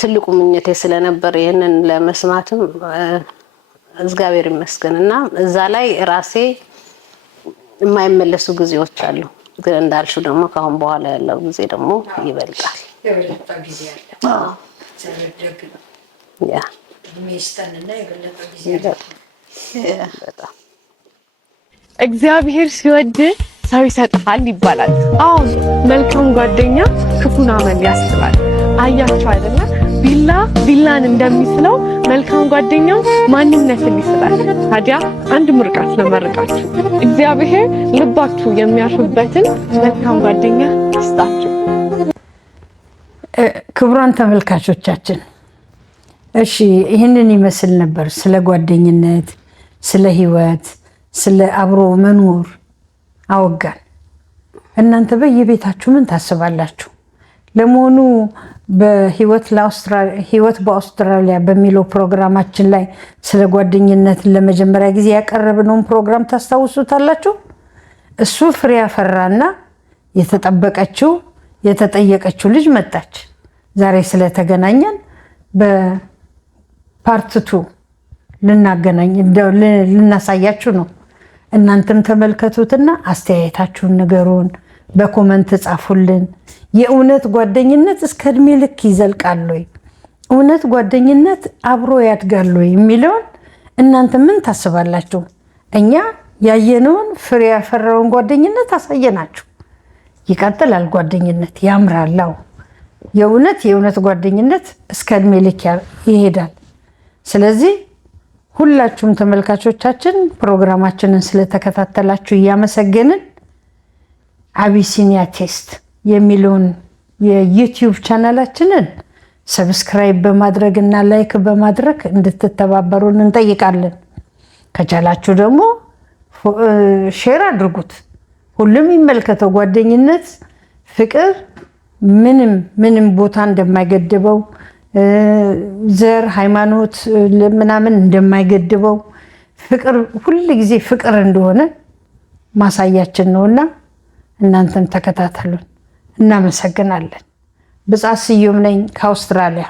ትልቁ ምኞቴ ስለነበር ይሄንን ለመስማትም እግዚአብሔር ይመስገንና እዛ ላይ ራሴ የማይመለሱ ጊዜዎች አሉ። ግን እንዳልሽው ደግሞ ካሁን በኋላ ያለው ጊዜ ደግሞ ይበልጣል። የበለጠ ጊዜ አለ። ዘረደግ ያ ሚስተንና የበለጠ ጊዜ አለ። በጣም እግዚአብሔር ሲወድ ሰው ይሰጣል ይባላል። አዎ መልካም ጓደኛ ክፉን አመል ያስባል። አያችሁ አይደለ? ቢላን እንደሚስለው መልካም ጓደኛው ማንነትን ይስላል። ታዲያ አንድ ምርቃት ለመርቃችሁ እግዚአብሔር ልባችሁ የሚያርፍበትን መልካም ጓደኛ ይስጣችሁ። ክቡራን ተመልካቾቻችን እሺ ይህንን ይመስል ነበር ስለ ጓደኝነት፣ ስለ ህይወት፣ ስለ አብሮ መኖር አወጋን። እናንተ በየቤታችሁ ምን ታስባላችሁ? ለመሆኑ ህይወት በአውስትራሊያ በሚለው ፕሮግራማችን ላይ ስለ ጓደኝነት ለመጀመሪያ ጊዜ ያቀረብነውን ፕሮግራም ታስታውሱታላችሁ? እሱ ፍሬ ያፈራና የተጠየቀችው ልጅ መጣች። ዛሬ ስለተገናኘን በፓርት 2 ልናሳያችሁ ነው። እናንተም ተመልከቱትና አስተያየታችሁን ንገሩን፣ በኮመንት ጻፉልን። የእውነት ጓደኝነት እስከ እድሜ ልክ ይዘልቃል ወይ? እውነት ጓደኝነት አብሮ ያድጋል ወይ የሚለውን እናንተ ምን ታስባላችሁ? እኛ ያየነውን ፍሬ ያፈራውን ጓደኝነት አሳየናችሁ። ይቀጥላል፣ ጓደኝነት ያምራል። የእውነት ጓደኝነት እስከ እድሜ ልክ ይሄዳል። ስለዚህ ሁላችሁም ተመልካቾቻችን ፕሮግራማችንን ስለተከታተላችሁ እያመሰገንን አቢሲኒያ ቴስት የሚለውን የዩቲዩብ ቻናላችንን ሰብስክራይብ በማድረግ እና ላይክ በማድረግ እንድትተባበሩን እንጠይቃለን። ከቻላችሁ ደግሞ ሼር አድርጉት። ሁሉም ይመልከተው። ጓደኝነት፣ ፍቅር ምንም ቦታ እንደማይገድበው፣ ዘር፣ ሃይማኖት ምናምን እንደማይገድበው፣ ፍቅር ሁሉ ጊዜ ፍቅር እንደሆነ ማሳያችን ነውና እናንተም ተከታተሉን። እናመሰግናለን። ብጻት ስዩም ነኝ ከአውስትራሊያ።